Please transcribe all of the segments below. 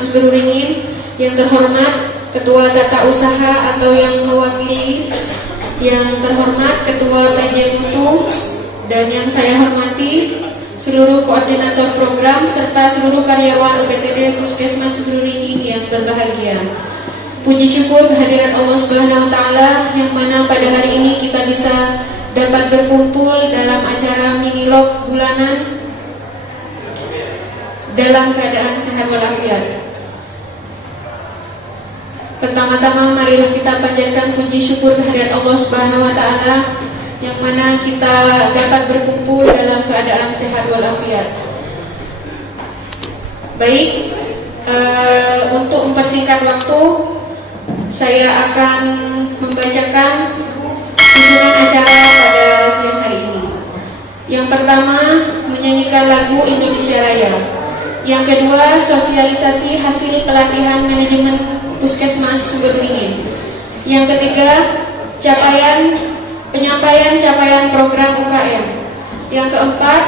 Puskesmas Beruringin, yang terhormat Ketua Tata Usaha atau yang mewakili, yang terhormat Ketua PJ Mutu, dan yang saya hormati seluruh koordinator program serta seluruh karyawan UPTD Puskesmas Beruringin yang berbahagia. Puji syukur kehadiran Allah Subhanahu wa taala yang mana pada hari ini kita bisa dapat berkumpul dalam acara mini log bulanan dalam keadaan sehat walafiat. Pertama-tama marilah kita panjatkan puji syukur kehadirat Allah Subhanahu wa taala yang mana kita dapat berkumpul dalam keadaan sehat walafiat. Baik, untuk mempersingkat waktu, saya akan membacakan susunan acara pada siang hari ini. Yang pertama, menyanyikan lagu Indonesia Raya. Yang kedua, sosialisasi hasil pelatihan manajemen Puskesmas Beruringin. Yang ketiga, penyampaian capaian program UKM. Yang keempat,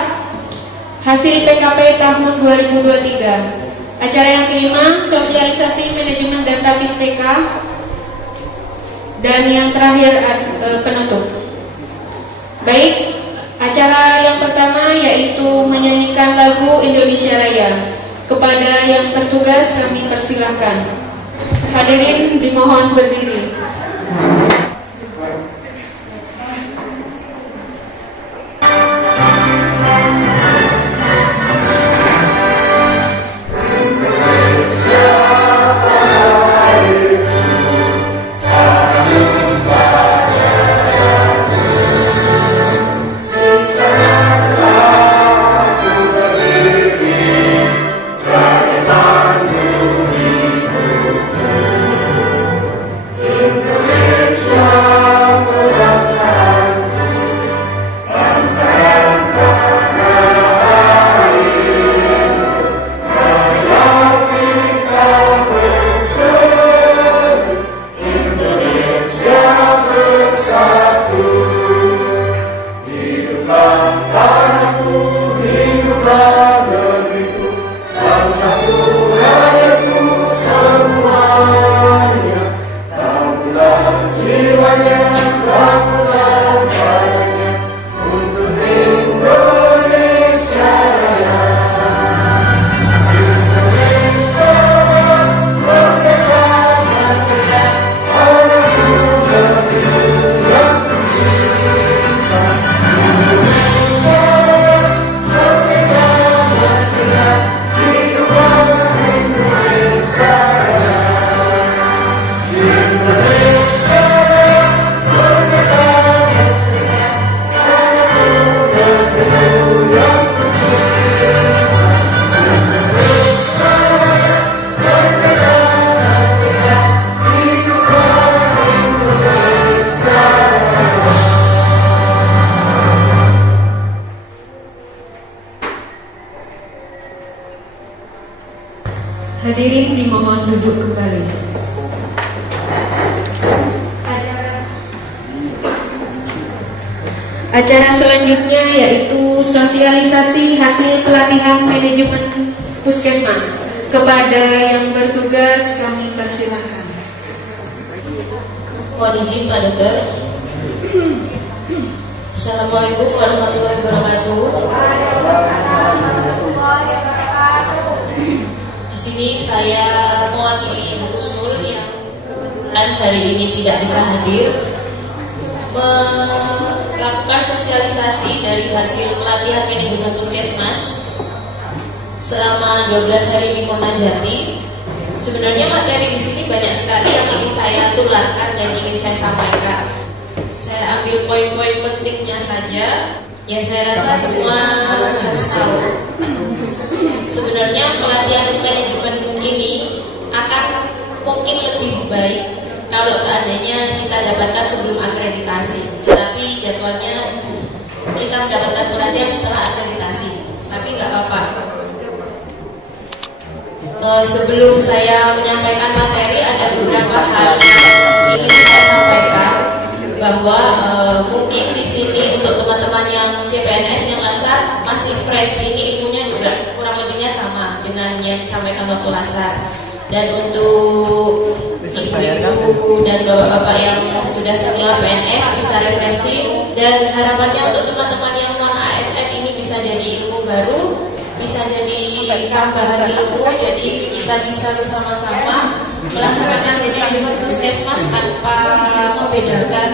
hasil PKP tahun 2023. Acara yang kelima, sosialisasi manajemen data PISPK. Dan yang terakhir, penutup. Baik, acara yang pertama yaitu menyanyikan lagu Indonesia Raya. Kepada yang bertugas kami persilahkan. Hadirin dimohon berdiri. Hadirin dimohon duduk kembali. Acara selanjutnya yaitu sosialisasi hasil pelatihan manajemen Puskesmas. Kepada yang bertugas kami persilahkan. Mohon izin Pak Dokter. Assalamualaikum warahmatullahi wabarakatuh. Di sini saya mewakili Bu Kusnul yang kebetulan hari ini tidak bisa hadir, melakukan sosialisasi dari hasil pelatihan manajemen Puskesmas selama 12 hari di Monajati. Sebenarnya materi di sini banyak sekali yang ingin saya tularkan dan ingin saya sampaikan. Saya ambil poin-poin pentingnya saja yang saya rasa semua harus tahu. Sebenarnya pelatihan manajemen ini akan mungkin lebih baik kalau seandainya kita dapatkan sebelum akreditasi. Tetapi jadwalnya kita mendapatkan pelatihan setelah akreditasi. Tapi nggak apa-apa. Sebelum saya menyampaikan materi, ada beberapa hal yang ingin saya sampaikan, bahwa mungkin di sini untuk teman-teman yang CPNS yang masih fresh, ini ilmunya juga kurang lebihnya sama dengan dengan yang disampaikan Bapak Lasar. Dan untuk ibu-ibu dan bapak-bapak yang sudah sekolah PNS bisa refreshing, dan harapannya untuk teman-teman yang non ASN ini bisa jadi ilmu baru, bisa jadi tambahan ilmu, jadi kita bisa bersama-sama melaksanakan manajemen puskesmas tanpa membedakan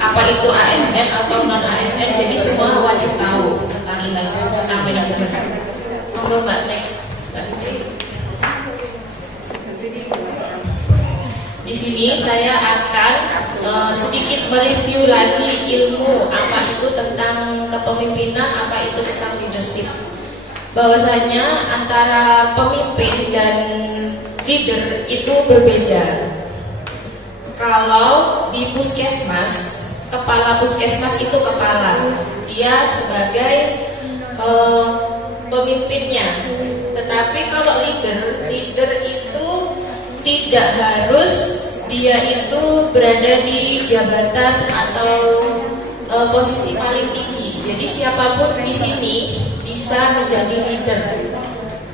apa itu ASN atau non ASN, jadi semua wajib tahu tentang manajemen. Monggo Mbak, next. Di sini saya akan sedikit mereview lagi ilmu apa itu tentang kepemimpinan, apa itu tentang leadership. Bahwasanya antara pemimpin dan leader itu berbeda. Kalau di puskesmas, kepala puskesmas itu kepala, dia sebagai pemimpinnya. Tetapi kalau leader itu tidak harus dia itu berada di jabatan atau posisi paling tinggi. Jadi siapapun di sini bisa menjadi leader,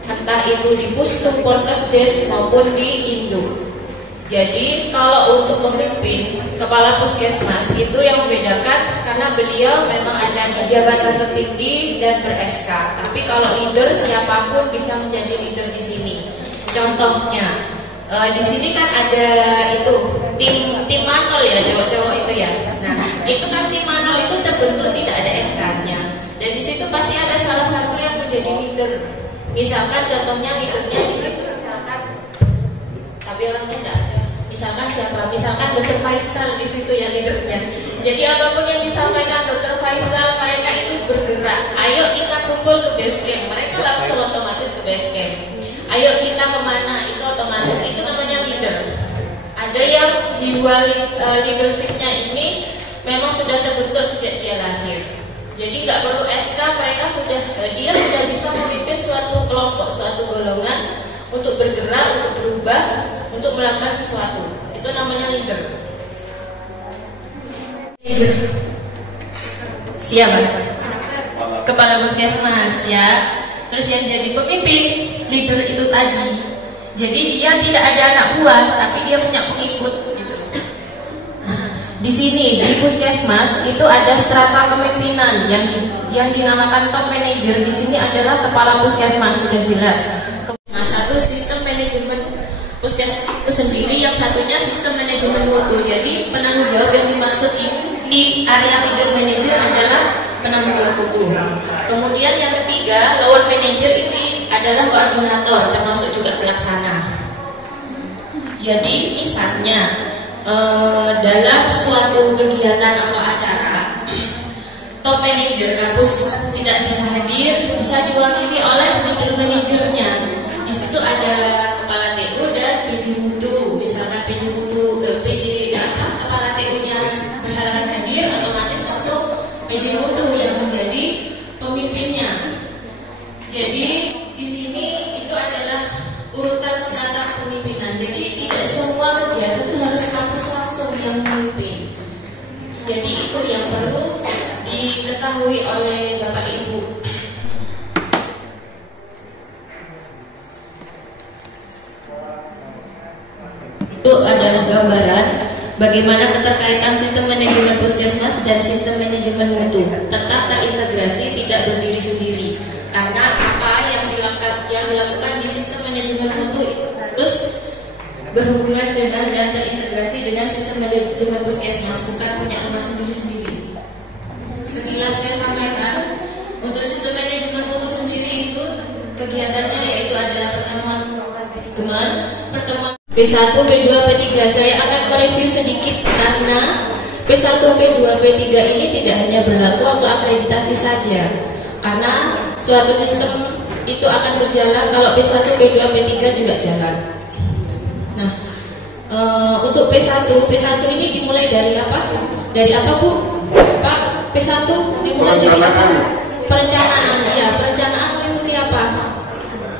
entah itu di Pustu, Polkesdes maupun di Induk. Jadi kalau untuk pemimpin kepala puskesmas itu yang membedakan karena beliau memang ada di jabatan tertinggi dan ber-SK. Tapi kalau leader siapapun bisa menjadi leader di sini. Contohnya di sini kan ada itu tim manol ya, cowok-cowok itu ya. Nah itu kan tim manol itu terbentuk tidak ada SK-nya. Dan di situ pasti ada salah satu yang menjadi leader. Misalkan contohnya leadernya di situ misalkan, tapi orangnya tidak ada. Misalkan siapa? Misalkan Dr. Faisal di situ ya leadernya. Jadi apapun yang disampaikan Dr. Faisal, mereka itu bergerak. Ayo kita kumpul ke base camp. Mereka langsung otomatis ke base camp. Ayo kita kemana? Itu otomatis. Itu namanya leader. Ada yang jiwa leadershipnya ini memang sudah terbentuk sejak dia lahir. Jadi nggak perlu SK, dia sudah bisa memimpin suatu kelompok, suatu golongan untuk bergerak, untuk berubah, untuk melakukan sesuatu. Itu namanya leader. Siapa? Kepala puskesmas ya. Terus yang jadi pemimpin leader itu tadi. Jadi dia tidak ada anak buah, tapi dia punya pengikut. Gitu. Di sini di puskesmas itu ada strata kepemimpinan yang dinamakan top manager. Di sini adalah kepala puskesmas, sudah jelas. Satu sistem manajemen puskesmas itu sendiri, yang satunya sistem manajemen mutu. Jadi penanggung jawab yang dimaksud ini di area leader manager adalah penanggung jawab mutu. Kemudian yang ketiga, lower manager ini adalah koordinator, termasuk juga pelaksana. Jadi misalnya dalam suatu kegiatan atau acara, top manager kampus tidak bisa hadir, bisa diwakili oleh manajernya. Di situ ada kepala TU dan PJ mutu. Misalkan PJ mutu, kepala TU-nya berhalangan hadir, otomatis langsung PJ mutu yang menjadi pemimpinnya. Jadi di sini itu adalah urutan strata kepemimpinan. Jadi tidak semua kegiatan itu harus kampus langsung yang memimpin. Jadi itu yang perlu diketahui oleh Bapak Ibu. Itu adalah gambaran bagaimana keterkaitan sistem manajemen puskesmas dan sistem manajemen mutu tetap terintegrasi, tidak berdiri sendiri. Karena apa yang dilakukan di sistem manajemen mutu terus berhubungan dengan dan terintegrasi dengan sistem manajemen puskesmas, bukan punya rumah sendiri-sendiri. Sekilas saya sampaikan, untuk sistem manajemen mutu sendiri itu kegiatannya yaitu adalah pertemuan P1, P2, P3. Saya akan mereview sedikit karena P1, P2, P3 ini tidak hanya berlaku untuk akreditasi saja. Karena suatu sistem itu akan berjalan kalau P1, P2, P3 juga jalan. Nah, untuk P1 ini dimulai dari apa? Dari apa Bu? Pak, P1 dimulai dari apa? Perencanaan. Ya, perencanaan meliputi apa?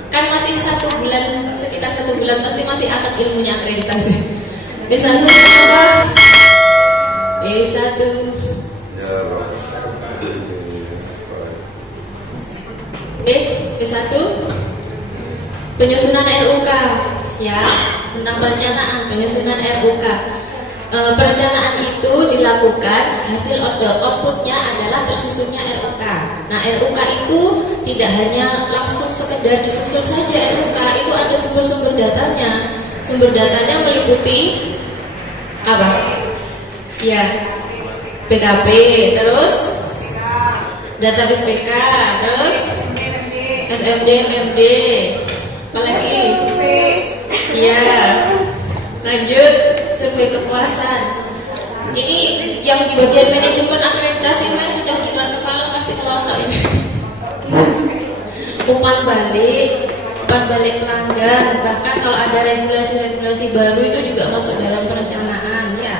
Kan masih 1 bulan, sekitar 1 bulan pasti masih angkat ilmunya akreditasi. P1 apa? P1 P1 penyusunan RUK ya, tentang perencanaan penyusunan RUK. Perencanaan itu dilakukan, hasil outputnya adalah tersusunnya RUK. Nah, RUK itu tidak hanya langsung sekedar disusun saja RUK, itu ada sumber-sumber datanya. Sumber datanya meliputi apa? Ya, PKP, terus database PK, terus SMD, MMD, apalagi? Iya, lanjut survei kepuasan. Ini yang di bagian manajemen akreditasi yang sudah di luar kepala pasti kelompok ini. Umpan balik pelanggan, bahkan kalau ada regulasi baru itu juga masuk dalam perencanaan ya.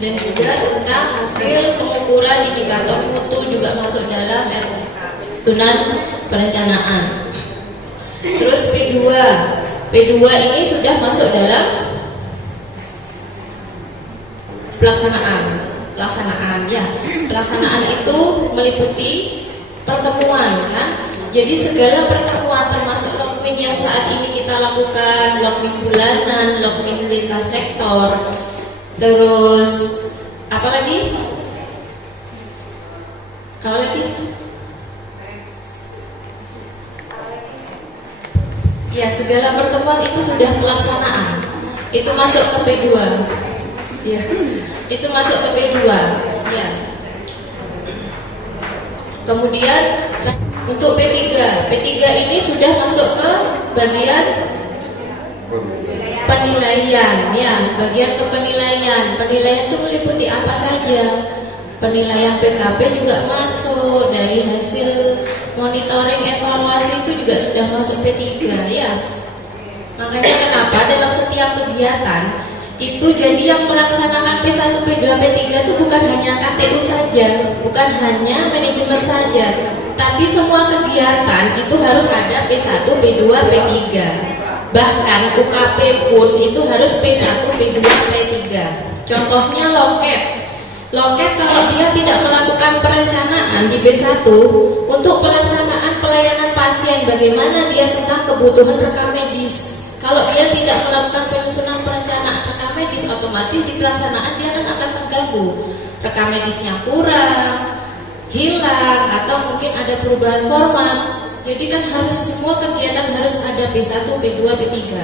Dan juga tentang hasil pengukuran indikator mutu juga masuk dalam RUK perencanaan. Terus P2 ini sudah masuk dalam pelaksanaan ya. Pelaksanaan itu meliputi pertemuan kan. Jadi segala pertemuan termasuk lokmin yang saat ini kita lakukan, lokmin bulanan, lokmin lintas sektor, terus apa lagi? Ya, segala pertemuan itu sudah pelaksanaan. Itu masuk ke P2. Ya, itu masuk ke P2. Ya. Kemudian untuk P3 ini sudah masuk ke bagian penilaian, ya, bagian ke penilaian. Penilaian itu meliputi apa saja? Penilaian PKP juga masuk, dari hasil monitoring evaluasi itu juga sudah masuk P3 ya. Makanya kenapa dalam setiap kegiatan itu jadi yang melaksanakan P1, P2, P3 itu bukan hanya KTU saja, bukan hanya manajemen saja, tapi semua kegiatan itu harus ada P1, P2, P3. Bahkan UKP pun itu harus P1, P2, P3. Contohnya loket kalau dia tidak melakukan perencanaan di B1 untuk pelaksanaan pelayanan pasien, bagaimana dia tentang kebutuhan rekam medis. Kalau dia tidak melakukan penyusunan perencanaan rekam medis, otomatis di pelaksanaan dia akan terganggu. Rekam medisnya kurang, hilang, atau mungkin ada perubahan format. Jadi kan harus semua kegiatan harus ada P1, P2, P3.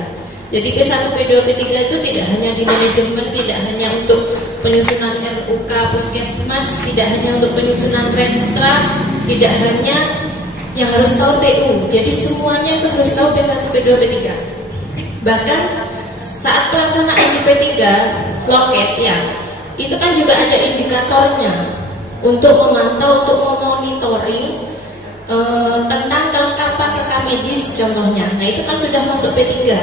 Jadi P1, P2, P3 itu tidak hanya di manajemen, tidak hanya untuk penyusunan RUK Puskesmas, tidak hanya untuk penyusunan Renstra, tidak hanya yang harus tahu TU. Jadi semuanya itu harus tahu P1, P2, P3. Bahkan saat pelaksanaan di P3 loket ya, itu kan juga ada indikatornya untuk memantau, untuk memonitoring tentang kelengkapan rekam medis contohnya. Nah itu kan sudah masuk P3.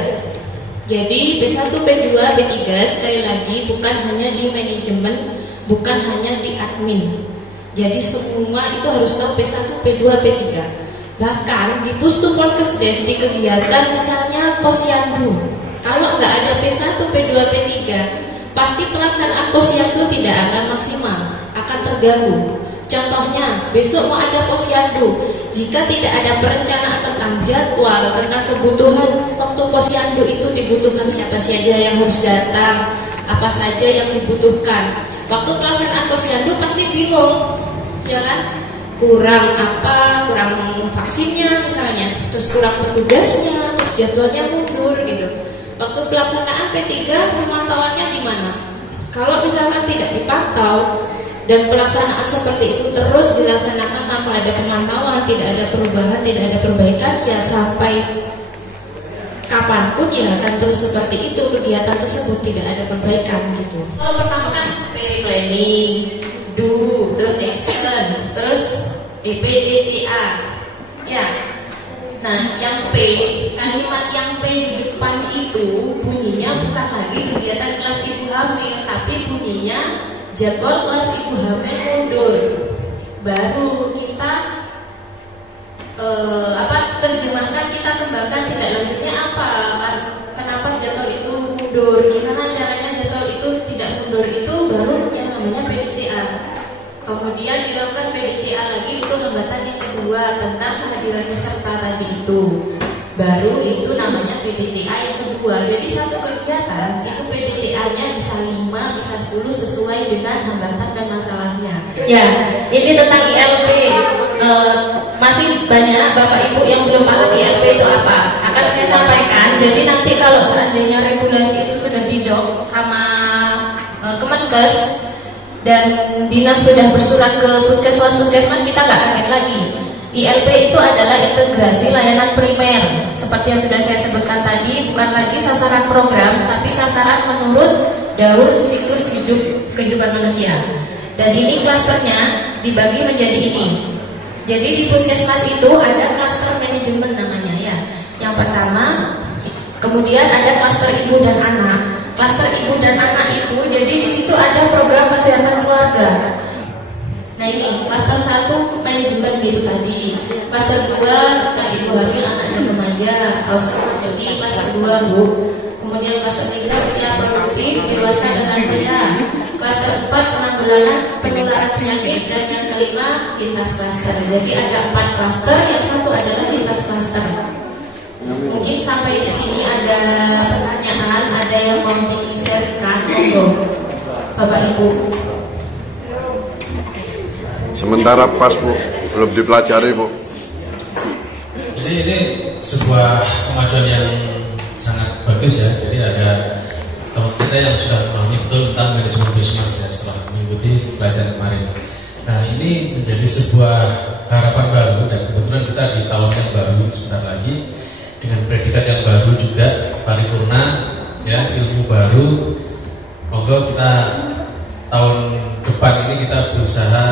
Jadi P1, P2, P3 sekali lagi bukan hanya di manajemen, bukan hanya di admin. Jadi semua itu harus tahu P1, P2, P3. Bahkan di Pustuponkesdes di kegiatan misalnya Posyandu, kalau nggak ada P1, P2, P3, pasti pelaksanaan Posyandu tidak akan maksimal, akan terganggu. Contohnya, besok mau ada Posyandu, jika tidak ada perencanaan tentang jadwal, tentang kebutuhan waktu Posyandu itu dibutuhkan siapa saja yang harus datang, apa saja yang dibutuhkan. Waktu pelaksanaan Posyandu pasti bingung, ya kan? Kurang apa, kurang vaksinnya misalnya, terus kurang petugasnya, terus jadwalnya mundur gitu. Waktu pelaksanaan P3 pemantauannya di mana? Kalau misalkan tidak dipantau dan pelaksanaan seperti itu terus dilaksanakan tanpa ada pemantauan, tidak ada perubahan, tidak ada perbaikan, ya sampai kapanpun ya akan terus seperti itu, kegiatan tersebut tidak ada perbaikan gitu. Kalau pertama kan planning, do, terus action, terus DPDCA ya. Nah yang P, kalimat yang P di depan itu bunyinya bukan lagi kegiatan kelas ibu hamil, tapi bunyinya jadwal kelas ibu hamil mundur. Baru kita terjemahkan, kita kembangkan tindak lanjutnya apa, kenapa jadwal itu mundur, gimana caranya jadwal itu tidak mundur, itu baru yang namanya PDCA. Kemudian dilakukan PDCA lagi, itu hambatan yang kedua tentang kehadiran peserta tadi itu. baru itu namanya PDCA yang kedua. Jadi satu kegiatan itu PDCA-nya bisa 5, bisa 10 sesuai dengan hambatan dan masalahnya. Ya, ini tentang ILP. Masih banyak Bapak Ibu yang belum paham ILP itu apa. Akan saya sampaikan. Jadi nanti kalau seandainya regulasi itu sudah didok sama Kemenkes dan dinas sudah bersurat ke puskesmas, kita nggak kaget lagi. ILP itu adalah integrasi layanan primer. Seperti yang sudah saya sebutkan tadi, bukan lagi sasaran program, tapi sasaran menurut daur siklus hidup kehidupan manusia. Dan ini klasternya dibagi menjadi ini. Jadi di puskesmas itu ada klaster manajemen namanya ya. Yang pertama, kemudian ada klaster ibu dan anak. Klaster ibu dan anak itu, jadi di situ ada program kesehatan keluarga. Nah ini, klaster 1 manajemen gitu tadi. Klaster 2 ibu hamil, anak dan remaja, jadi klaster 2 Bu. Kemudian klaster 3 usia produktif, dewasa dan lansia. Klaster 4 penanggulangan penularan penyakit, dan yang kelima lintas klaster. Jadi ada 4 klaster, yang satu adalah lintas klaster. Mungkin sampai di sini ada pertanyaan, ada yang mau di-sharekan, monggo Bapak Ibu. Sementara pas Bu, belum dipelajari Bu. Jadi ini sebuah kemajuan yang sangat bagus ya. Jadi ada teman kita yang sudah memahami betul tentang manajemen bisnis ya setelah mengikuti pelajaran kemarin. Nah ini menjadi sebuah harapan baru dan kebetulan kita di tahun yang baru sebentar lagi dengan predikat yang baru juga paripurna ya, ilmu baru. Monggo kita tahun depan ini kita berusaha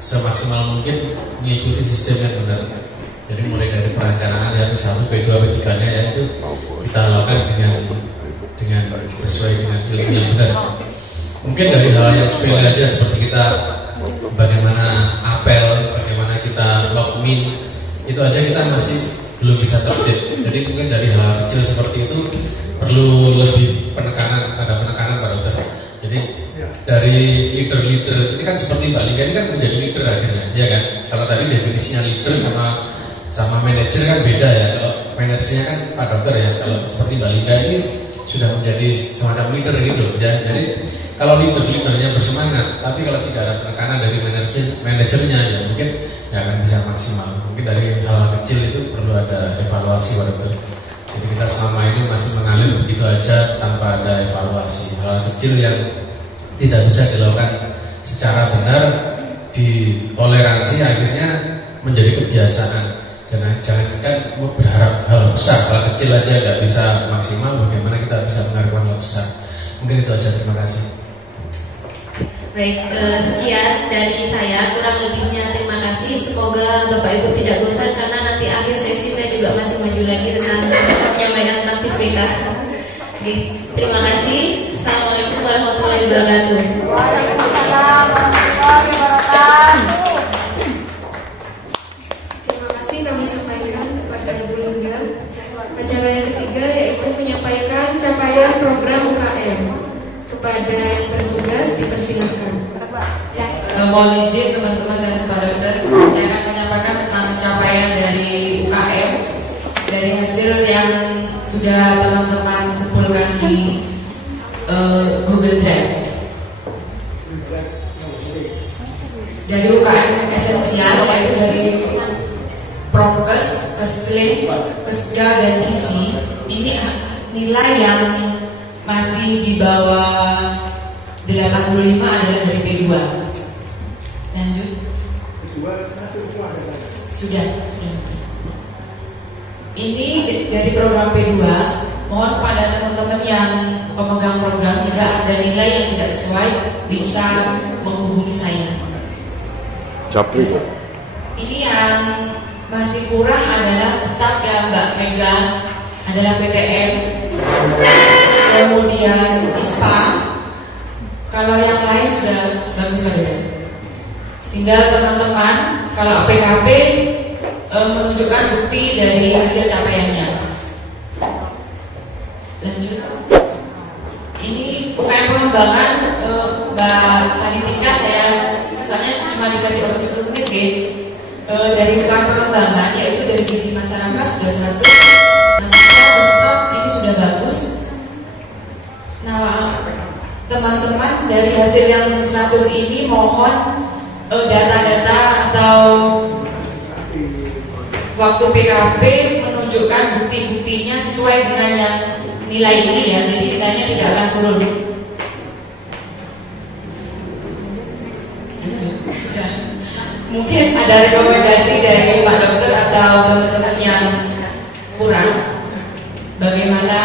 semaksimal mungkin mengikuti sistem yang benar. Jadi mulai dari perencanaan ya, misalnya P2, P3-nya ya itu kita lakukan dengan sesuai dengan ilmu yang benar. Mungkin dari hal yang sepele aja seperti kita bagaimana apel, bagaimana kita logmin, itu aja kita masih belum bisa tertib. Jadi mungkin dari hal kecil seperti itu perlu lebih penekanan, ada penekanan pada dokter. Jadi dari leader ini kan seperti Mbak Lingga ini kan menjadi leader akhirnya, ya kan? Kalau tadi definisinya leader sama manajer kan beda ya. Kalau manajernya kan Pak Dokter ya. Kalau seperti Mbak Lingga ini sudah menjadi semacam leader gitu ya. Jadi kalau leadernya bersemangat, tapi kalau tidak ada tekanan dari manajernya ya mungkin nggak akan bisa maksimal. Mungkin dari hal kecil itu perlu ada evaluasi Pak Dokter. Jadi kita selama ini masih mengalir begitu aja tanpa ada evaluasi. Hal kecil yang tidak bisa dilakukan secara benar, ditoleransi akhirnya menjadi kebiasaan. Dan jangan berharap hal besar, hal kecil aja nggak bisa maksimal, bagaimana kita bisa mengharapkan hal besar. Mungkin itu aja, terima kasih. Baik, sekian dari saya, kurang lebihnya terima kasih. Semoga Bapak Ibu tidak bosan karena nanti akhir sesi saya juga masih maju lagi tentang menyampaikan tentang PISPK. Oke, terima kasih. Assalamualaikum warahmatullahi wabarakatuh. Waalaikumsalam warahmatullahi wabarakatuh. Terima kasih kami sampaikan kepada Ibu Lingga. Acara yang ketiga yaitu menyampaikan capaian program UKM. Kepada yang bertugas dipersilakan. Mohon izin teman-teman dan Pak Dokter, saya akan menyampaikan tentang pencapaian dari UKM dari hasil yang sudah teman-teman kumpulkan di Google Drive. Dari UKM esensial yaitu dari Prokes, Kesling, Kesga dan Isi. Ini nilai yang masih di bawah 85 adalah dari P2. Lanjut. Sudah. Ini dari program P2. Mohon kepada teman-teman yang pemegang program, jika ada nilai yang tidak sesuai bisa menghubungi saya. Capri. Ini yang masih kurang adalah tetap yang Mbak Mega adalah PTM, kemudian ISPA. Kalau yang lain sudah bagus banget. Tinggal teman-teman kalau PKP menunjukkan bukti dari hasil capaiannya. Lanjut. Ini UKM pengembangan Mbak Hanitika, saya soalnya cuma dikasih waktu 10 menit deh. dari bukan pengembangan, yaitu dari gizi masyarakat sudah 100. Nah, kita ini sudah bagus. Nah, teman-teman dari hasil yang 100 ini mohon data-data atau waktu PKP menunjukkan bukti-buktinya sesuai dengan yang nilai ini ya, jadi nilainya tidak akan turun. Sudah. Mungkin ada rekomendasi dari Pak Dokter atau teman-teman yang kurang, bagaimana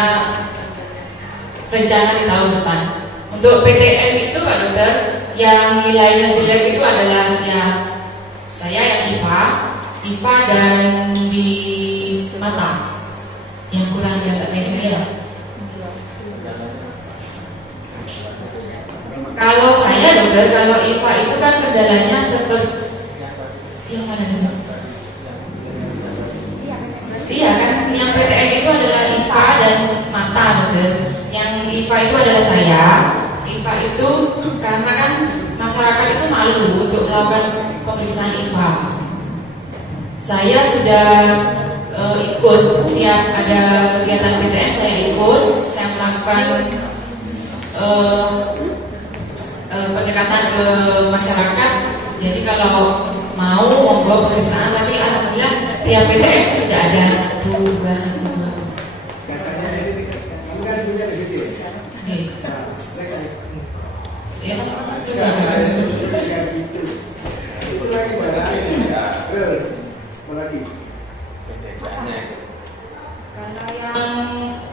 rencana di tahun depan. Untuk PTM itu Pak Dokter, yang nilainya jelek itu adalah ya saya yang IPA dan di mata yang kurang di agak media. Kalau saya Dokter, kalau IPA itu kan kendalanya seperti yang mana dulu? Iya kan, yang PTN itu adalah IPA dan mata Dokter. Yang IPA itu adalah saya. IPA itu karena kan masyarakat itu malu untuk melakukan pemeriksaan IPA. Saya sudah ikut tiap ada kegiatan PTN, saya ikut, saya melakukan pendekatan ke masyarakat. Jadi kalau mau monggo pemeriksaan, tapi alhamdulillah tiap PTN itu sudah ada 1, 2, 1, 2. Ya, karena yang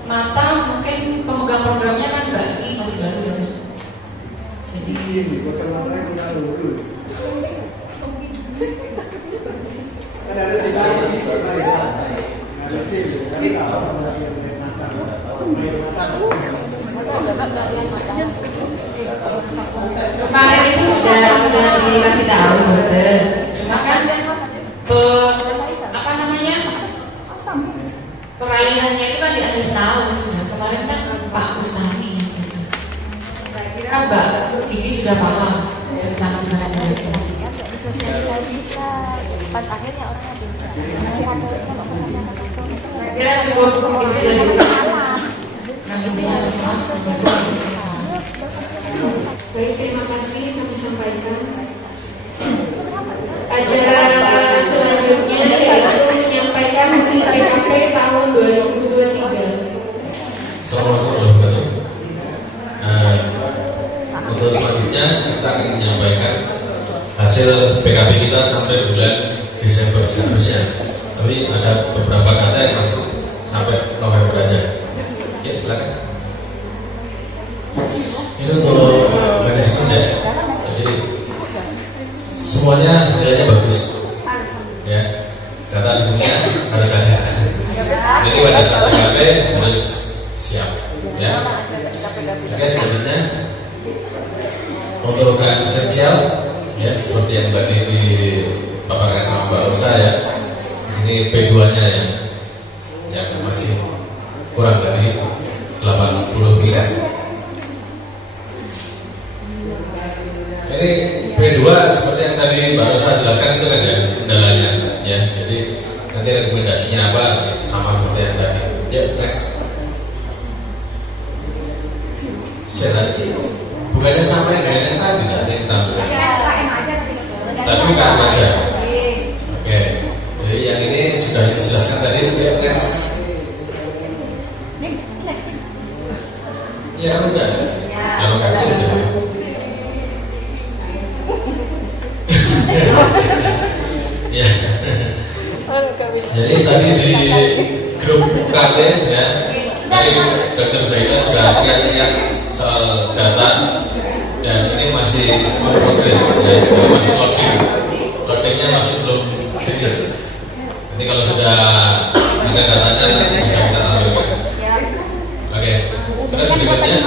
mata mungkin pemegang programnya kan Mbak Ini masih baru ya. Jadi kemarin itu sudah dikasih tahu Dokter. Cuma kan apa namanya, peralihannya itu kan di akhir tahun sudah. Kemarin kan Pak Ustami gitu. Saya kira Mbak Kiki sudah paham tentang tugas-tugasnya. Pas akhirnya orangnya bisa. Saya kira cukup itu dari Baik, terima kasih kami sampaikan. Acara selanjutnya yaitu menyampaikan hasil PKP tahun 2023. Assalamualaikum warahmatullahi wabarakatuh. Untuk selanjutnya kita akan menyampaikan hasil PKP kita sampai bulan Desember seharusnya. Tapi ada beberapa data yang masuk sampai November aja. Ya, silakan. Ini untuk manajemen ya. Jadi semuanya nilainya bagus. Ya, data lingkungannya harus ada. Jadi pada saat PKP harus siap. Ya. Oke, selanjutnya untuk keadaan esensial, ya seperti yang tadi dipaparkan sama Mbak Rosa ya. Ini P2-nya yang masih kurang dari 80%. Ini P2 seperti yang tadi Mbak Rosa jelaskan itu kan ya kendalanya ya. Jadi nanti rekomendasinya apa sama seperti yang tadi. Ya, next. Saya nanti bukannya sampai dengan yang tadi tidak ada yang tampilkan. Tapi bukan aja. Oke. Jadi yang ini sudah dijelaskan tadi itu ya, next. Ya udah. Kalau kaki udah. Ya. Jadi tadi di grup UKT ya, tadi Dr. Zaida sudah lihat soal data dan ini masih progres ya, masih loadingnya masih belum finish. Jadi kalau sudah ada datanya bisa kita tampilkan. Oke, terus berikutnya.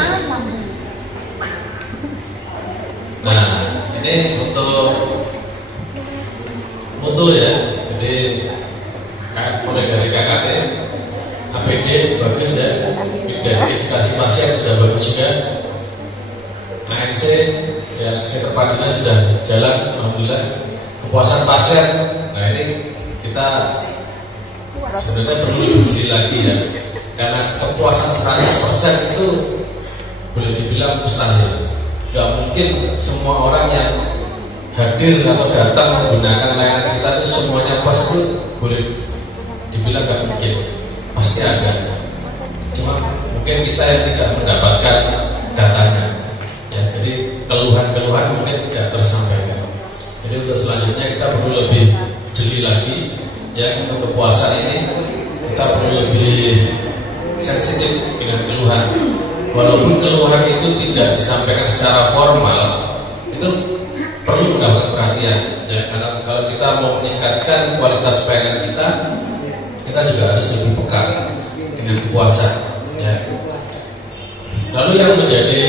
Nah, ini untuk mutu ya, jadi mulai dari KKT, APD bagus ya, identifikasi pasien sudah bagus juga, ANC ya, ANC terpadunya sudah jalan, alhamdulillah. kepuasan pasien. Nah ini kita sebenarnya perlu lebih jeli lagi ya, karena kepuasan 100% itu boleh dibilang mustahil. Gak mungkin semua orang yang hadir atau datang menggunakan layanan kita itu semuanya puas, itu boleh dibilang gak mungkin, pasti ada. Cuma mungkin kita yang tidak mendapatkan datanya ya, jadi keluhan-keluhan mungkin tidak tersampaikan. Jadi untuk selanjutnya kita perlu lebih jeli lagi ya, untuk kepuasan ini kita perlu lebih sensitif dengan keluhan. Walaupun keluhan itu tidak disampaikan secara formal, itu perlu mendapat perhatian ya, karena kalau kita mau meningkatkan kualitas pelayanan kita juga harus lebih peka dengan kepuasan ya. Lalu yang menjadi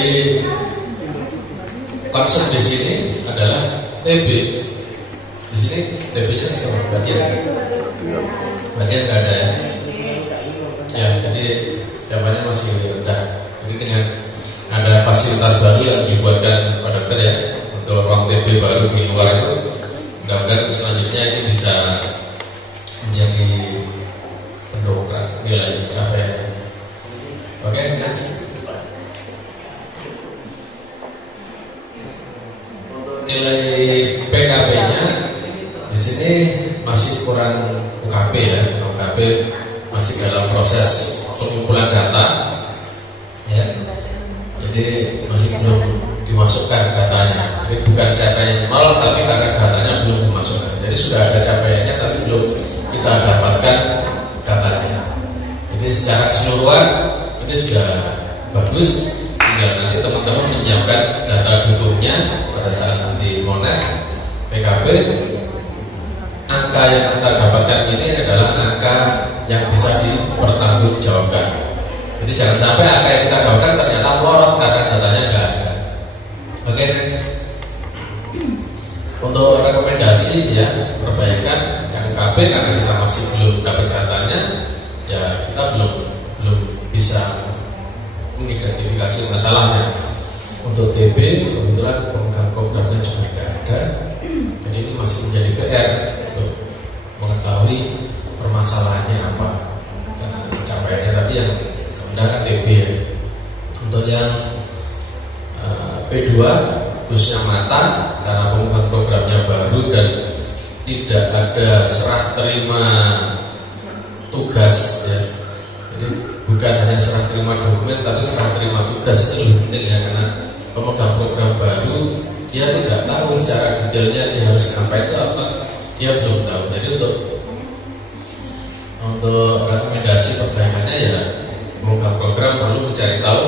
concern di sini adalah TB. Di sini TB-nya sama bagian nggak ada ya. Ya, jadi jawabannya masih rendah. Jadi dengan ada fasilitas baru yang dibuatkan Pak Dokter ya, untuk ruang TB baru di luar itu, mudah-mudahan selanjutnya ini bisa menjadi pendongkrak nilai capaiannya. Oke, next. Nilai PKP-nya di sini masih kurang UKP ya, UKP masih dalam proses pengumpulan data ya, jadi masih belum dimasukkan datanya. Jadi bukan capaian nol, tapi karena datanya belum dimasukkan. Jadi sudah ada capaiannya, tapi belum kita dapatkan datanya. Jadi secara keseluruhan ini sudah bagus. Tinggal nanti teman-teman menyiapkan data dukungnya pada saat nanti monet PKP. Angka yang kita dapatkan ini adalah angka yang bisa dipertanggungjawabkan. Jadi jangan sampai angka yang kita dapatkan ternyata melorot karena datanya nggak ada. Oke, next. Untuk rekomendasi ya, perbaikan yang KP karena kita masih belum dapat datanya, ya kita belum bisa mengidentifikasi masalahnya. Untuk TB kebetulan pemegang programnya juga nggak ada, jadi ini masih menjadi PR untuk mengetahui permasalahannya apa. Karena capaiannya tadi yang kemudian TB ya. Untuk yang P2 khususnya mata, karena pemegang programnya baru dan tidak ada serah terima tugas ya. Jadi bukan hanya serah terima dokumen, tapi serah terima tugas itu lebih penting ya, karena pemegang program baru dia tidak tahu secara detailnya dia harus ngapain itu apa, dia belum tahu. Jadi untuk rekomendasi perbaikannya ya, pemegang program perlu mencari tahu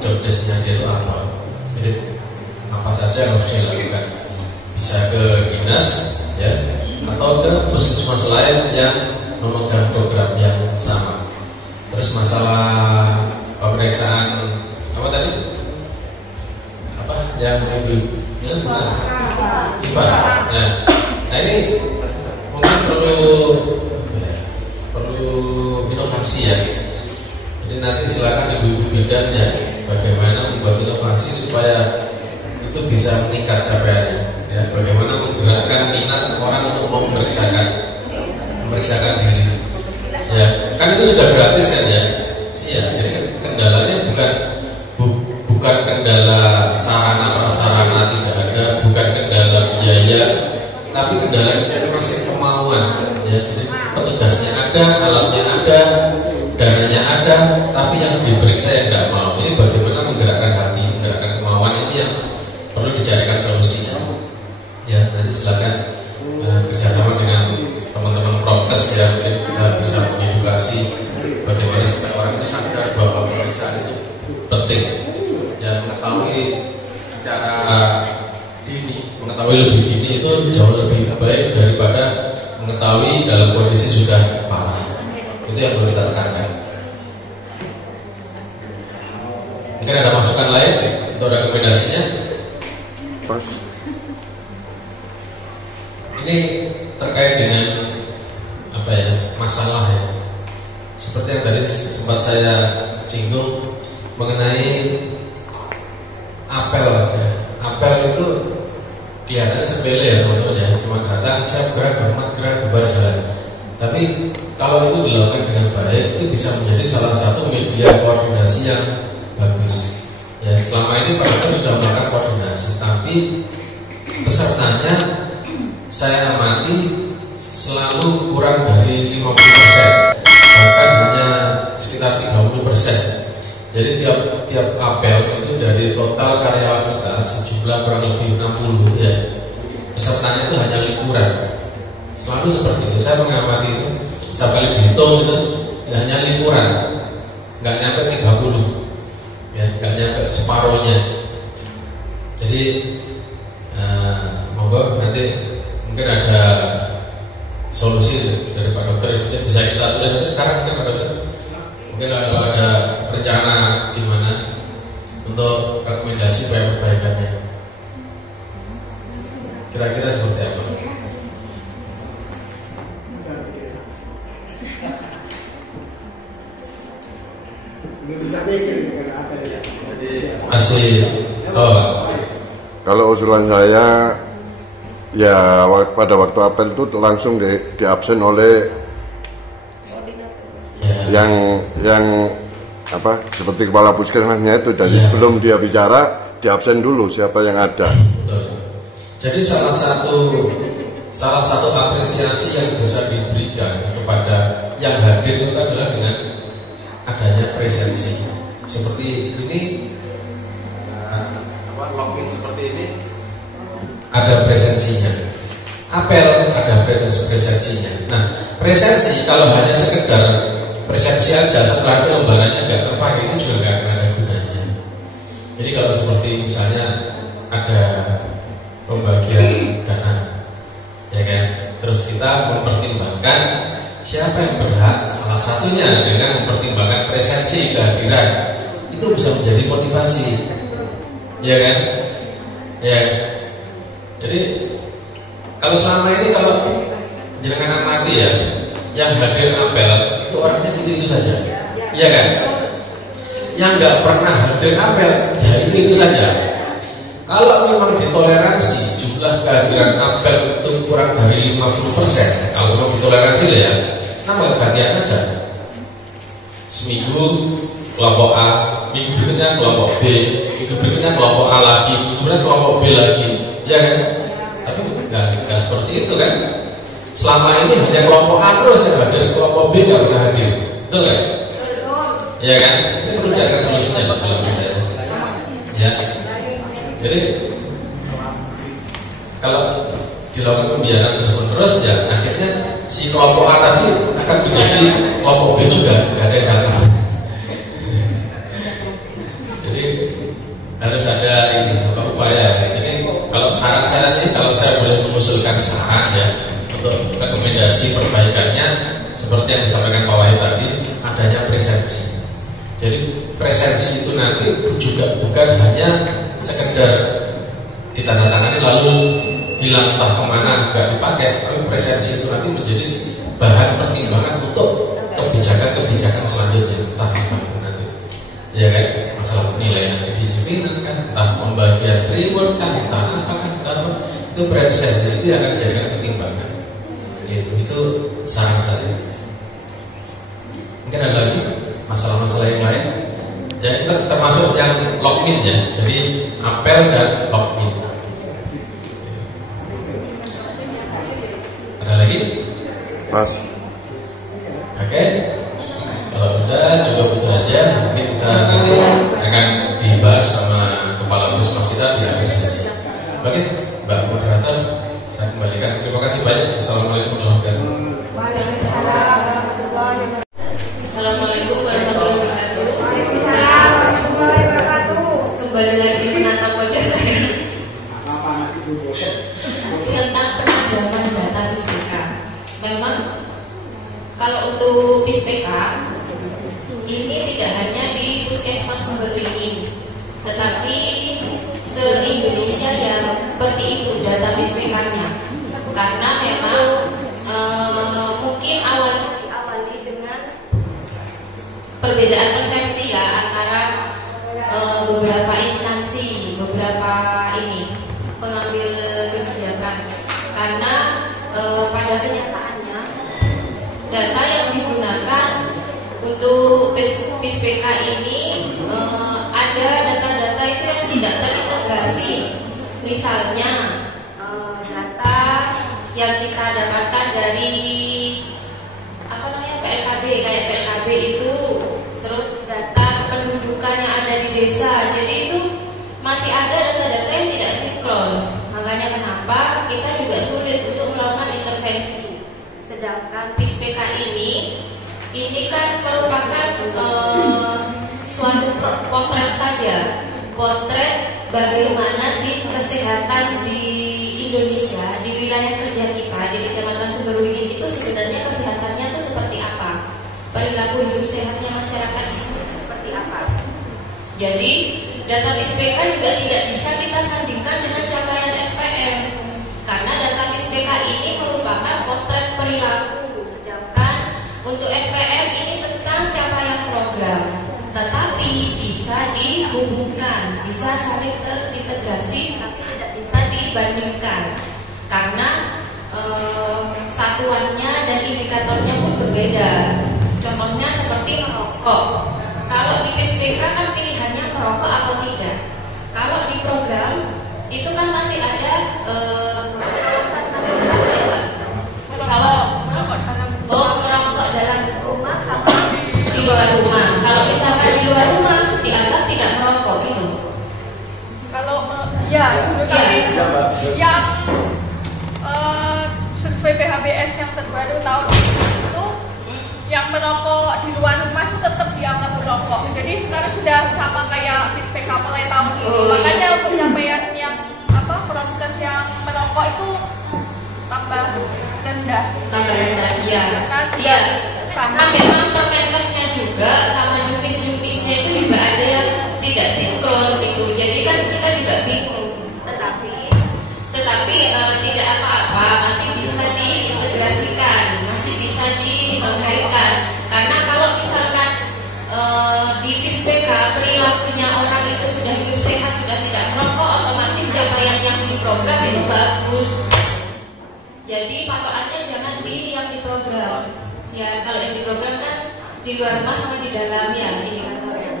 job desk-nya dia itu apa. Jadi apa saja yang harus dilakukan, bisa ke dinas ya, atau ke puskesmas lain yang memegang program yang sama. Terus masalah pemeriksaan apa tadi? Apa yang ibu Ivan? Nah ini mungkin perlu inovasi ya. Jadi nanti silakan ibu-ibu bidan ya, bagaimana membuat inovasi supaya itu bisa meningkat capaiannya ya, bagaimana menggerakkan minat orang untuk mau memeriksakan diri ya, kan itu sudah gratis kan ya. Iya, jadi kendalanya bukan kendala sarana prasarana tidak ada, bukan kendala biaya, tapi kendalanya itu masih kemauan ya. Jadi petugasnya ada, alatnya ada, dananya ada, tapi yang diperiksa yang tidak mau. Ini bagaimana menggerakkan hati, menggerakkan kemauan, ini yang perlu dicarikan solusinya. Ya, nanti silakan bersama dengan teman-teman prokes ya, mungkin kita bisa mengedukasi bagaimana supaya orang itu sadar bahwa pemeriksaan itu penting. Ya, mengetahui secara dini, mengetahui lebih dini itu jauh lebih baik daripada mengetahui dalam kondisi sudah parah. Itu yang perlu kita tekankan. Mungkin ada masukan lain untuk rekomendasinya? Pas. Ini terkait dengan apa ya, masalah ya. Seperti yang tadi sempat saya singgung mengenai apel ya. Apel itu kelihatan sepele ya teman-teman ya, cuma datang siap gerak hormat gerak bubar jalan. Tapi kalau itu dilakukan dengan baik, itu bisa menjadi salah satu media koordinasi yang bagus. Ya selama ini Pak Dokter sudah melakukan koordinasi, tapi pesertanya saya amati selalu kurang dari 50%, bahkan hanya sekitar 30%. Jadi tiap apel itu dari total karyawan kita sejumlah kurang lebih 60 ya, pesertanya itu hanya liburan. Selalu seperti itu. Saya mengamati setiap kali dihitung itu hanya liburan, nggak nyampe 30 ya, nggak nyampe separuhnya. Jadi monggo nanti mungkin ada solusi dari Pak Dokter, mungkin bisa kita tulis sekarang mungkin Pak Dokter. Mungkin ada rencana gimana untuk rekomendasi perbaikannya. Kira-kira seperti apa? Masih. Kalau usulan saya ya pada waktu apel itu langsung di absen oleh yang apa seperti kepala puskesmasnya itu. Jadi sebelum dia bicara di absen dulu siapa yang ada. Betul. Jadi salah satu apresiasi yang bisa diberikan kepada yang hadir itu adalah dengan adanya presensi seperti ini, login seperti ini ada presensinya, apel ada presensinya. Nah presensi kalau hanya sekedar presensi aja setelah itu lembarannya nggak terpakai, itu juga nggak ada gunanya. Jadi kalau seperti misalnya ada pembagian dana, ya kan, terus kita mempertimbangkan siapa yang berhak, salah satunya dengan mempertimbangkan presensi kehadiran, itu bisa menjadi motivasi, ya kan, ya. Jadi kalau selama ini kalau jenengan amati ya, yang hadir apel itu orangnya itu saja, iya kan? Yang nggak pernah hadir apel ya itu saja. Kalau memang ditoleransi jumlah kehadiran apel itu kurang dari 50%, kalau memang ditoleransi ya, nama bagian aja. Seminggu kelompok A, minggu berikutnya kelompok B, minggu berikutnya kelompok A lagi, kemudian kelompok B lagi, ya kan? Tapi nggak seperti itu kan? Selama ini hanya kelompok A terus yang hadir, kelompok B nggak pernah hadir, betul kan? Ya kan? Ini perlu carikan solusinya dalam saya. Ya. Jadi kalau dilakukan pembiaran terus-menerus ya akhirnya si kelompok A tadi akan menjadi kelompok B juga, nggak ada yang datang. Jadi harus ada ini upaya. Jadi kalau saran saya sih, kalau saya boleh mengusulkan saran ya, untuk rekomendasi perbaikannya seperti yang disampaikan Pak Wahyu tadi, adanya presensi. Jadi presensi itu nanti juga bukan hanya sekedar ditandatangani lalu hilang entah kemana nggak dipakai, tapi presensi itu nanti menjadi bahan pertimbangan untuk kebijakan selanjutnya, entah apa itu nanti, ya kan, masalah penilaian kedisiplinan kan, entah pembagian reward kan, entah apa kan, itu presensi itu akan dijadikan pertimbangan. Itu saran saya. Mungkin ada lagi masalah-masalah yang lain. Ya kita termasuk yang login ya, jadi apel dan login. Ada lagi? Mas. Oke. Kalau udah cukup itu aja. Mungkin kita nanti akan dibahas sama kepala puskesmas kita di akhir sesi. Oke, Mbak Moderator, saya kembalikan. Terima kasih banyak. Assalamualaikum warahmatullahi wabarakatuh. Assalamualaikum warahmatullahi wabarakatuh. Kembali lagi menatap wajah saya tentang penajaman data PISPK. Memang kalau untuk PISPK ini tidak hanya di Puskesmas Sumberwini, tetapi se-Indonesia yang seperti itu data PISPK-nya. Karena memang mungkin awalnya diawali dengan perbedaan persepsi ya antara beberapa instansi, beberapa pengambil tidak terintegrasi. Misalnya data yang kita dapatkan dari PLKB, kayak PLKB itu, terus data kependudukan yang ada di desa, jadi itu masih ada data-data yang tidak sinkron. Makanya kenapa kita juga sulit untuk melakukan intervensi. Sedangkan PISPK ini kan merupakan suatu potret saja, potret bagaimana sih kesehatan di Indonesia, di wilayah kerja kita, di Kecamatan Sumberwingin itu sebenarnya kesehatannya itu seperti apa, perilaku hidup sehatnya masyarakat di sini seperti apa. Jadi data PISPK juga tidak bisa kita sandingkan dengan capaian SPM, karena data PISPK ini merupakan potret perilaku, sedangkan untuk SPM ini tentang capaian program. Tetapi bisa dihubungkan, bisa saling terintegrasi, tapi tidak bisa dibandingkan karena satuannya dan indikatornya pun berbeda. Contohnya seperti merokok. Kalau di PISPK kan pilihannya merokok atau tidak. Kalau di program itu kan masih ada merokok dalam rumah sama di luar rumah. Kalau misalkan di luar rumah dianggap tidak merokok gitu. Kalau yang survei PHBS yang terbaru tahun itu, yang merokok di luar rumah itu tetap dianggap merokok. Jadi sekarang sudah sama kayak PISPK mulai tahun ini. Makanya untuk capaian yang prokes yang merokok itu tambah rendah. Iya. Iya. Karena memang Permenkesnya juga sama juknis-juknisnya itu juga ada yang tidak sinkron gitu. Jadi kan kita juga bingung. Tetapi tidak apa-apa, masih bisa diintegrasikan, masih bisa dikaitkan. Karena kalau misalkan di PISPK perilakunya orang itu sudah hidup sehat, sudah tidak merokok, otomatis capaian yang di program itu bagus. Jadi patokannya jangan di yang di program. Ya kalau yang di program kan di luar rumah sama di dalam ya indikatornya.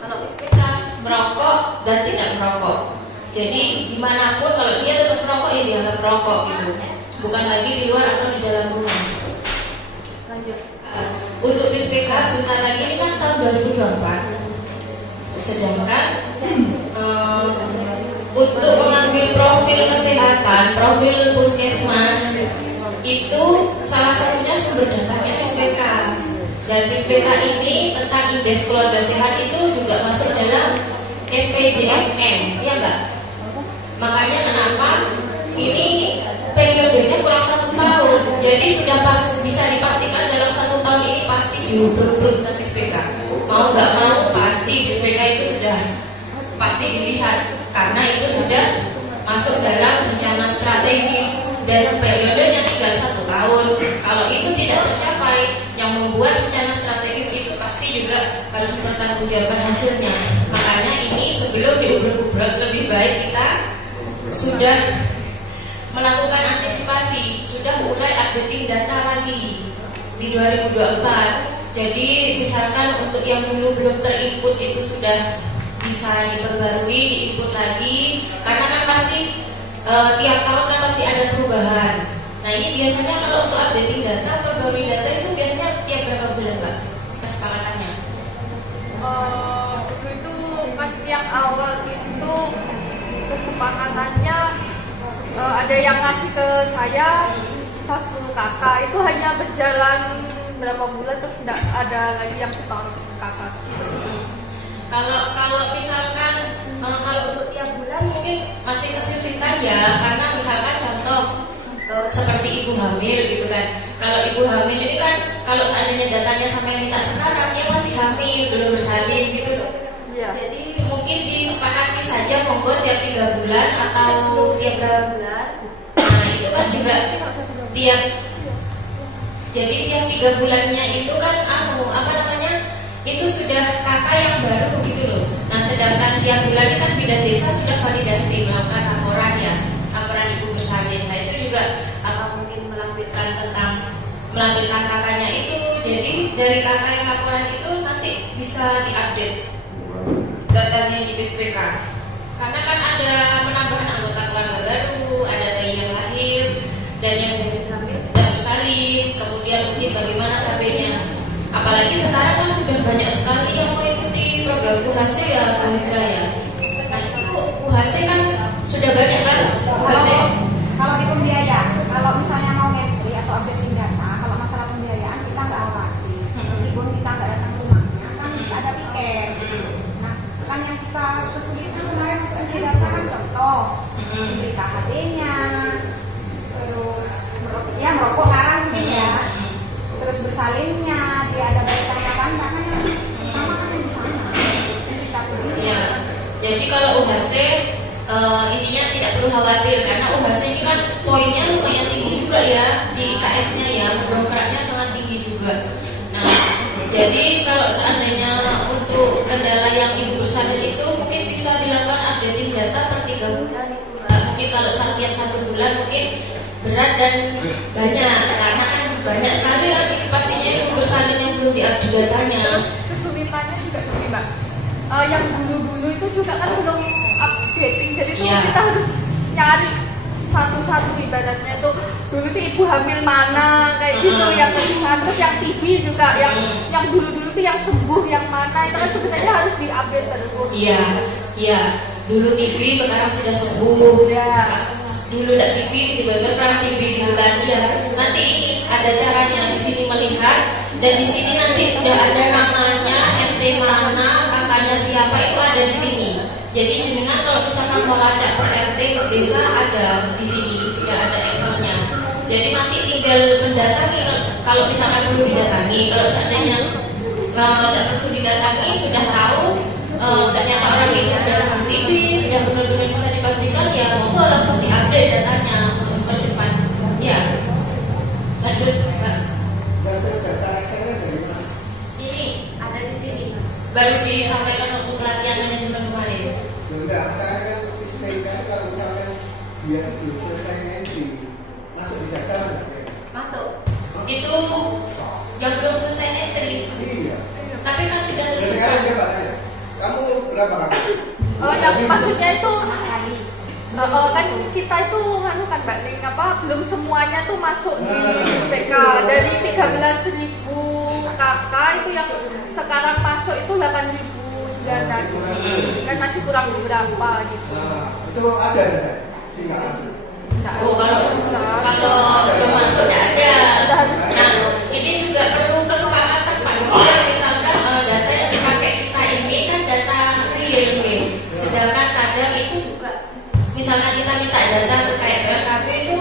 Kalau PISPK merokok dan tidak merokok. Jadi dimanapun kalau dia tetap merokok ya dianggap merokok gitu. Bukan lagi di luar atau di dalam rumah. Lanjut. Untuk PISPK sebentar lagi ini kan tahun 2024. Sedangkan untuk mengambil profil kesehatan, profil puskesmas itu salah satunya sumber datanya PISPK. Dan PISPK ini tentang indeks keluarga sehat itu juga masuk dalam RPJMN, ya Mbak? Makanya kenapa ini periodenya kurang 1 tahun. Jadi sudah bisa dipastikan dalam 1 tahun ini pasti diukur tentang PISPK. Mau nggak mau pasti PISPK itu sudah pasti dilihat karena itu sudah masuk dalam rencana strategis dan periodenya tinggal 1 tahun. Kalau itu tidak tercapai, yang membuat rencana strategis itu pasti juga harus mempertanggungjawabkan hasilnya. Makanya ini sebelum diubrek-ubrek lebih baik kita sudah melakukan antisipasi, sudah mulai updating data lagi di 2024. Jadi misalkan untuk yang dulu belum terinput itu sudah bisa diperbarui, diinput lagi, karena kan pasti tiap tahun kan pasti ada perubahan. Nah ini biasanya kalau untuk updating data, perbarui data itu biasanya tiap berapa bulan Mbak kesepakatannya? Itu pas yang awal itu kesepakatannya ada yang ngasih ke saya 10 kakak, itu hanya berjalan berapa bulan terus tidak ada lagi yang setahun kakak. Kalau misalkan kalau untuk tiap bulan mungkin masih kesulitan ya, karena misalkan contoh seperti ibu hamil gitu kan. Kalau ibu hamil ini kan kalau seandainya datanya sampai minta sekarang ya masih hamil, belum bersalin gitu loh. Ya. Jadi mungkin disepakati saja monggo tiap 3 bulan atau tiap berapa bulan. Nah itu kan juga jadi tiap 3 bulannya itu kan itu sudah kakak yang baru begitu loh. Nah sedangkan tiap bulan ini kan bidan desa sudah validasi melakukan laporan ibu bersalin. Nah itu juga mungkin melampirkan kakaknya itu. Jadi dari kakak yang laporan itu nanti bisa diupdate datanya di PISPK. karena kan ada penambahan anggota keluarga baru, ada bayi yang lahir dan yang hamil sudah bersalin, kemudian mungkin bagaimana KB-nya. Apalagi sekarang kan sudah banyak sekali yang mengikuti program UHC ya, Bu Hendra ya. Nah itu UHC kan sudah banyak kan UHC. Kalau di pembiayaan, kalau misalnya mau ngentri atau updating data, kalau masalah pembiayaan kita nggak khawatir. Meskipun kita nggak datang rumahnya, kan bisa ada tiket. Nah, kan yang kita kesulitan kemarin untuk entry data kan contoh, berita HD-nya, terus merokok ngarang mungkin ya, terus bersalinnya, dia ada berita kapan, karena yang sama kan di sana. Kita Iya. Jadi kalau UHC intinya tidak perlu khawatir karena UHC ini kan poinnya lumayan tinggi juga ya di IKS-nya ya, mendongkraknya sangat tinggi juga. Nah, jadi kalau seandainya untuk kendala yang ibu bersalin itu mungkin bisa dilakukan updating data per 3 bulan. Mungkin kalau setiap 1 bulan mungkin berat dan banyak karena kan banyak sekali lagi pastinya ibu bersalin yang belum diupdate datanya. Kesulitannya juga gini Mbak, yang dulu-dulu itu juga kan belum updating, jadi tuh kita harus nyari satu-satu, ibaratnya tuh dulu tuh ibu hamil mana kayak gitu yang kelihat, terus yang TB juga yang dulu-dulu tuh yang sembuh yang mana itu kan sebenarnya harus diupdate terus. Iya, dulu TB sekarang sudah sembuh. Dulu tidak TB tiba-tiba sekarang TB gitu kan. Ya, nanti ini ada caranya di sini melihat dan di sini nanti sudah ada namanya, RT mana, kakaknya siapa itu ada di sini. Jadi dengan kalau misalkan mau lacak per RT per desa ada di sini sudah ada Excelnya. Jadi nanti tinggal mendatangi kalau misalkan perlu didatangi. Kalau seandainya tidak perlu didatangi sudah tahu ternyata orang itu sudah seperti ini sudah benar-benar bisa dipastikan ya monggo langsung diupdate datanya untuk mempercepat. Ya, lanjut Mbak. Ini ada di sini. Baru disampaikan untuk pelatihan manajemen kemarin. Enggak, sekarang kan SPK kalau misalnya dia belum selesai entry, masuk di data masuk. Itu yang belum selesai entry. Iya. Tapi kan sudah Sekarang tersebar. coba tanya, kamu berapa kali? Yang maksudnya itu kan kita itu kan Mbak Ning belum semuanya tuh masuk di SPK. Dari 13.000 kakak itu yang sekarang masuk itu 8.900 kan masih kurang beberapa gitu. Nah, itu ada ya? Singkat. Oh, kalau belum masuk tidak ada. Nah, ini juga perlu kesepakatan Pak Dokter. Misalkan data yang dipakai kita ini kan data real nih. Sedangkan kadang itu juga, misalkan kita minta data ke kayak PLKB itu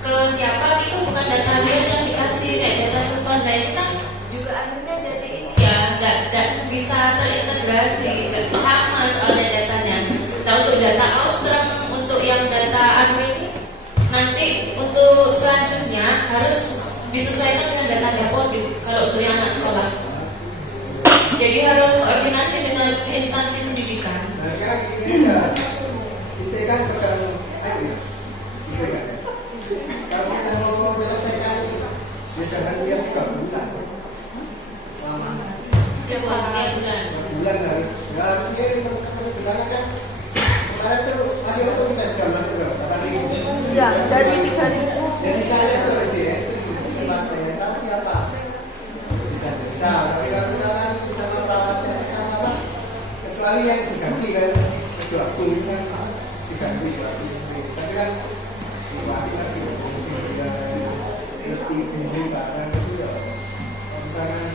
ke siapa itu bukan data real yang dikasih kayak data survei. Nah ini kan juga akhirnya dari ini ya tidak bisa terintegrasi, nggak sama soalnya datanya. Nah untuk data Austrum untuk yang data ini nanti untuk selanjutnya harus disesuaikan dengan data Dapodik kalau untuk yang anak sekolah. Jadi harus koordinasi dengan instansi pendidikan. Nah, sekarang ini ya, SPK tergantung ayo, SPK. Kalau kita mau menyelesaikan, ya jangan tiap 3 bulan. Lama. Tiap bulan. Bulan harus, nggak harus kirim teman-teman sebenarnya kan. Kemarin tuh hasil itu kita sudah masuk berapa kali? Ya, dari 3.000. Jadi saya tuh itu mas saya tahu siapa. Bisa, tapi kalau misalkan kita merawatnya apa? Kecuali yang diganti kan, sesuatu kan diganti. Tapi kan diwakil kan mesti bimbing barang itu ya. Misalkan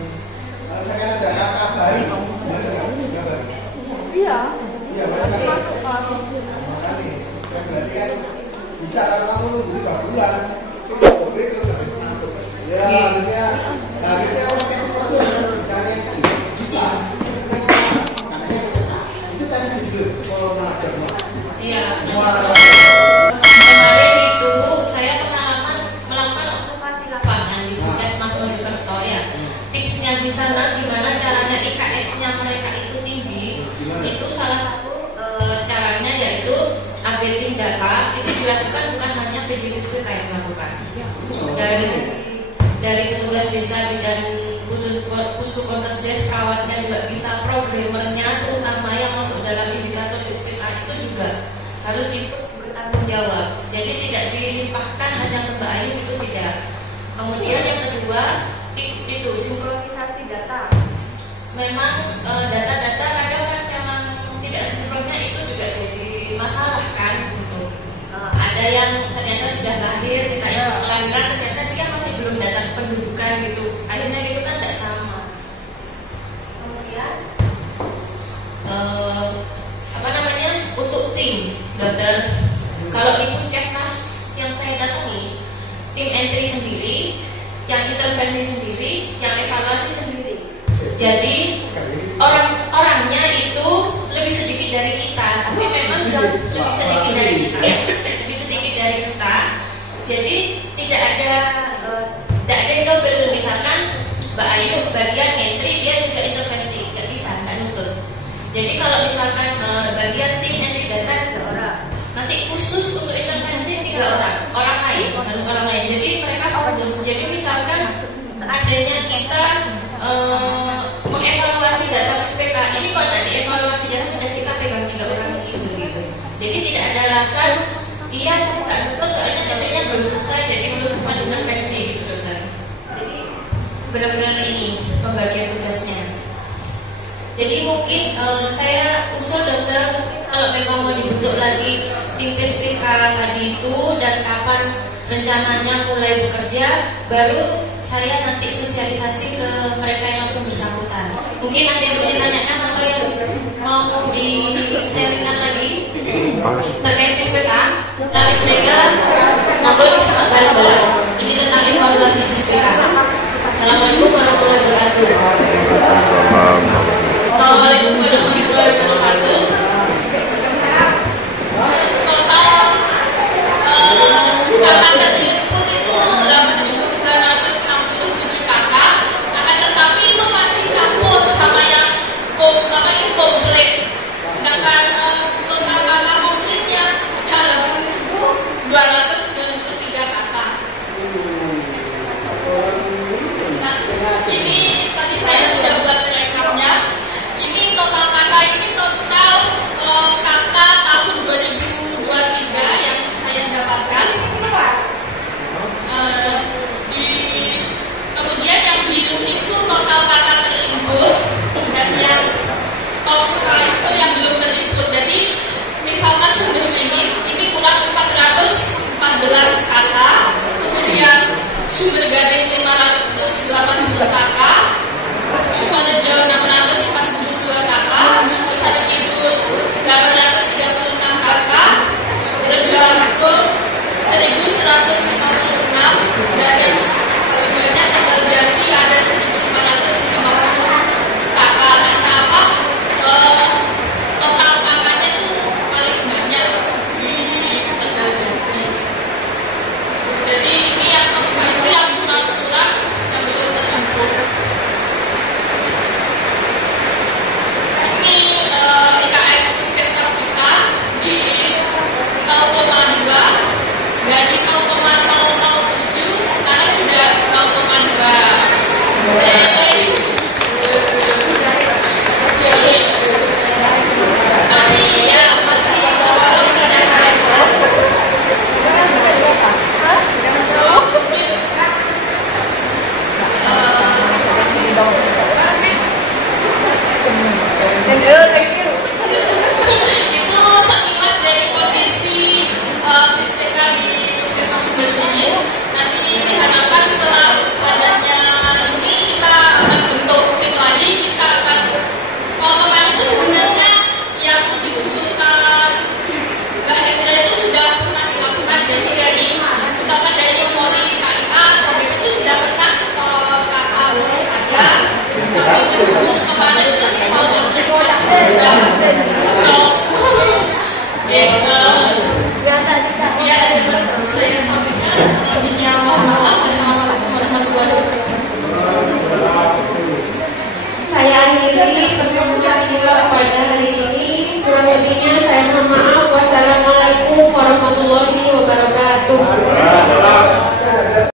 kalau misalkan ada kakak bayi, Iya. iya banyak kali. Yang berarti kan bisa kalau kamu nunggu 2 bulan, itu boleh kalau nggak bisa masuk. Ya harusnya orang yang itu misalnya bisa. Itu tadi judul corona journal. Iya. Kemarin itu saya pengalaman melakukan observasi lapangan di Puskesmas Mojokerto ya. Tipsnya di sana gimana caranya IKS-nya mereka itu tinggi. Itu salah satu caranya yaitu updating data itu dilakukan bukan hanya PJPSPK yang melakukan. Dari petugas desa dan Puskesmas perawatnya juga bisa, programmernya terutama yang masuk dalam indikator SPK itu juga juga harus ikut bertanggung jawab. Jadi tidak dilimpahkan hanya ke Mbak Ayu, itu tidak. Kemudian yang kedua itu sinkronisasi data. Memang data-data kadang kan memang tidak sinkronnya, itu juga jadi masalah kan untuk ada yang ternyata sudah lahir, kita yang kelahiran ternyata dia masih belum data pendudukan gitu. Akhirnya itu kan tidak sama. Kemudian untuk tim dokter, kalau di puskesmas yang saya datangi, tim entry sendiri, yang intervensi sendiri, yang evaluasi sendiri. Jadi orangnya itu lebih sedikit dari kita, tapi memang jauh lebih sedikit dari kita. Jadi tidak ada yang double. Misalkan Mbak Ayu bagian entry, dia juga intervensi, nggak bisa, nggak nutut. Jadi kalau misalkan bagian tim entry data 3 orang, nanti khusus untuk intervensi 3 orang lain, harus orang lain. Jadi mereka fokus. Jadi misalkan seandainya kita mengevaluasi data PSPK ini, kalau tidak dievaluasi ya sudah kita pegang 3 orang itu gitu. Jadi tidak ada alasan iya saya nggak lulus soalnya nantinya belum selesai, jadi belum sempat intervensi gitu dokter. Jadi benar-benar ini pembagian tugasnya. Jadi mungkin saya usul dokter, kalau memang mau dibentuk lagi tim PSPK tadi itu dan kapan rencananya mulai bekerja, baru saya nanti sosialisasi ke mereka yang langsung bersangkutan. Mungkin ada yang mau ditanyakan atau yang mau di-sharingkan lagi terkait PSPK. Nah, PSPK monggo disimak bareng-bareng. Ini tentang evaluasi PSPK. Assalamualaikum warahmatullahi wabarakatuh. Assalamualaikum Assalamualaikum warahmatullahi wabarakatuh.